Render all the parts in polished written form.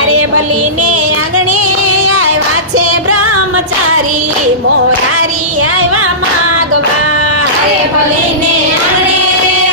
અરે બલીને આંગણે આવ્યા છે બ્રહ્મચારી મોરારી આવ્યા માગવા અરે બલીને આંગણે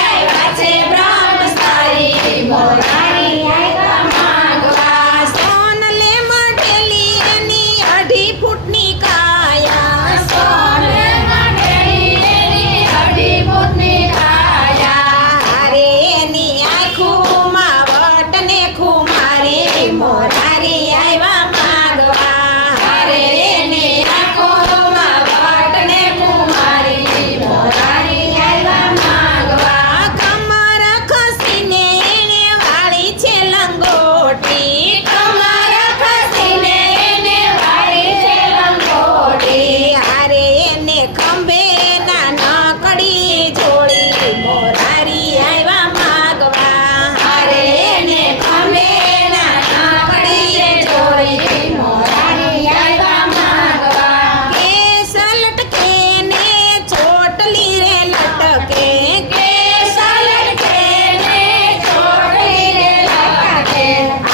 આવ્યા છે બ્રહ્મચારી મોરારી આવ્યા માગવા સોનલે મઢેલી એની 2.5 ફૂટની કાયા સોનલે મઢેલી એની 2.5 ફૂટની કાયા અરે એની આંખોમાં વટને ખુમારી મોરારી આવ્યા માગવા અરે એની આંખોમાં વટને ખુમારી મોરારી આવ્યા માગવા કમર ખસીને એને વાળી છે લંગોટી કમર ખસીને એને વાળી છે લંગોટી અરે એને ખંભે ના નકડી જોડી મોરારી આવ્યા માગવા અરે એને ખંભે ના નકડી જોડી મોરારી આવ્યા માગવા કેસ લટકે ને ચોટલી રે લટકે કેસ લટકે ને ચોટલી રે લટકે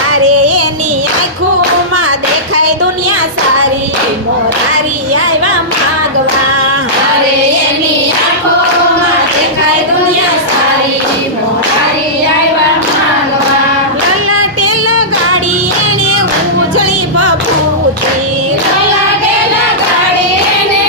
અરે એની આંખોમાં દેખાય દુનિયા સારી મોરારી આવ્યા માગવા અરે એની આંખોમાં દેખાય દુનિયા સારી મોરારી આવ્યા માગવા લલાટે લગાડી એને ઉજળી ભભૂતી લલાટે લગાડી એને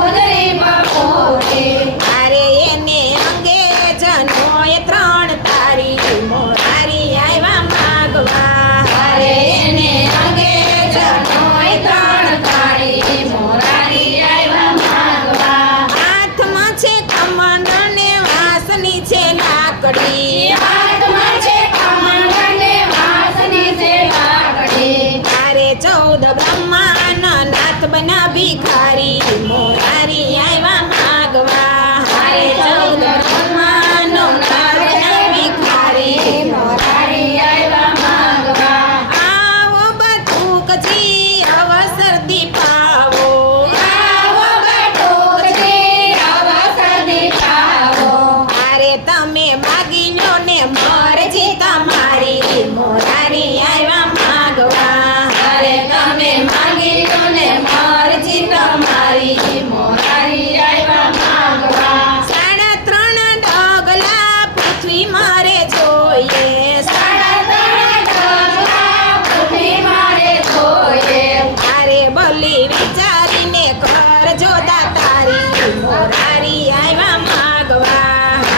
ઉજળી ભભૂતી અરે એને અંગે જનોય 3 તારી મોરારી આવ્યા માગવા અરે એને અંગે જનોય 3 તારી મોરારી આવ્યા માગવા હાથમાં છે કમંડ ને વાસની છે લાકડી હાથમાં છે કમંડ ને વાસની છે લાકડી તારે 14 બ્રહ્માન નાથ બના ભિખારી મોરારી આવ્યા માગવા અરે 14 બ્રહ્માન નાથ બના ભિખારી મોરારી આવ્યા માગવા આવો બટુકજી અવસર દીપાવો આવો બટુકજી અવસર દીપાવો અરે તમે માગી લો ને મરજી તમારી મોરારી આવ્યા માગવા અરે તમે માગી લો ને મરજી તમારી મોરારી આવ્યા માગવા 3.5 ડગલા પૃથ્વી મારે જોઈએ 3.5 ડગલા પૃથ્વી મારે જોઈએ અરે બલી વિચારીને કરજો દાતારી મોરારી આવ્યા માગવા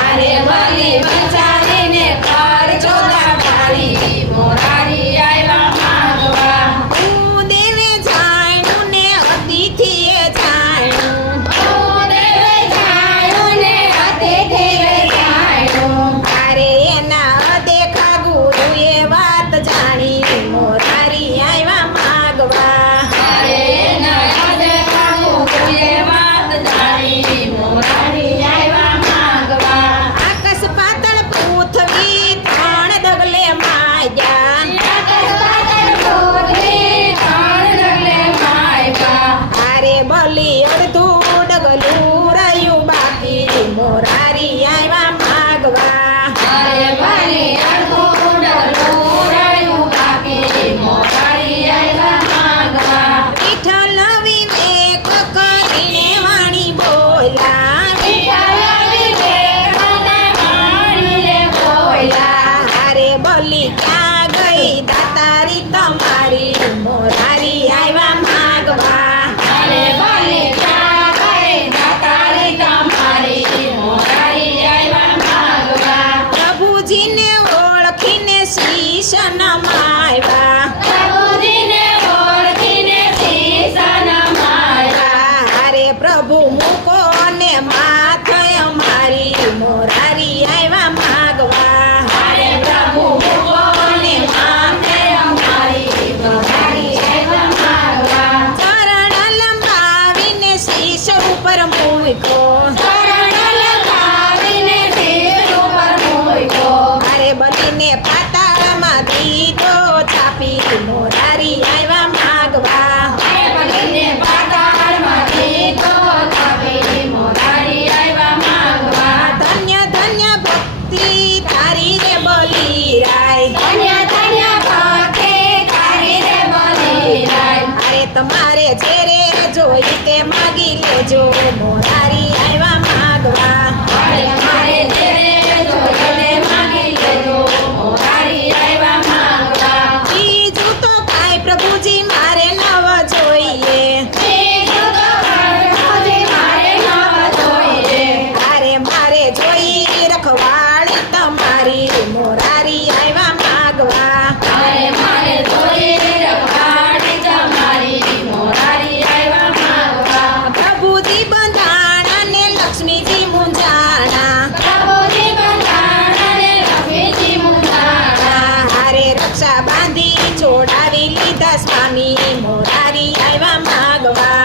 અરે બલી વિચારીને કરજો દાતારી મોરારી આવ્યા માગવા હું દેવે જાણ્યું ને અતિથિએ જાણ્યું હું દેવે જાણ્યું ને અતિથિએ જાણ્યું અરે એના અદેખા ગુરુએ વાત જાણી મોરારી આવ્યા માગવા અરે એના અદેખા ગુરુએ વાત જાણી મોરારી આવ્યા માગવા આકાશ પાતળ પૃથ્વી 3 ડગલે માગ્યા આકાશ પાતળ પૃથ્વી 3 ડગલે માગ્યા અરે બલી અડધું ડગલું રહ્યું બાકી મોરારી આવ્યા માગવા અરે બલી અડધું ડગલું રહ્યું બાકી મોરારી આવ્યા માગવા વિઠ્ઠલ વિવેક કરીને વાણી બોલ્યા વિઠ્ઠલ વિવેક વાણીએ બોલ્યા અરે બલી ક્યાં ગઈ દાતારી તમારી મોરારી આવ્યા માગવા અરે બલી ક્યાં ગઈ દાતારી તમારી મોરારી આવ્યા માગવા પ્રભુજીને ઓળખીને શીશ નમાવ્યા પ્રભુજીને ઓળખીને શીશ નમાવ્યા અરે પ્રભુ મૂકો ને માથે અમારી મોરારી આવ્યા માગવા અરે પ્રભુ મૂકો ને માથે અમારી મોરારી આવ્યા માગવા ચરણ લંબાવીને શીશ ઉપર મૂકો ચરણ લંબાવીને શીશ ઉપર મૂકો અરે બલીને પાતાળમાં દીધો છાપી જેરે જોઈ તે માગી લેજો મોરારી આવ્યા માગવા મારે તેરે જોઈને માગી લેજો મોરારી આવ્યા માંગવા બીજું તો કાંઈ પ્રભુજી મારે નવ જોઈએ બીજું તો પ્રભુજી મારે નવ જોઈએ અરે મારે જોઈ રખવાળી તમારી મોરારી આવ્યા માગવા મારે જોઈ રખવાડી તમારી મોરારી આવ્યા માંગવા પ્રભુજી બંધાણા ને લક્ષ્મીજી મુંજાણા પ્રભુજી બંધાણા ને લક્ષ્મીજી મુંજાણા હારે રક્ષા બાંધી છોડાવી લીધા સ્વામી મોરારી આવ્યા માગવા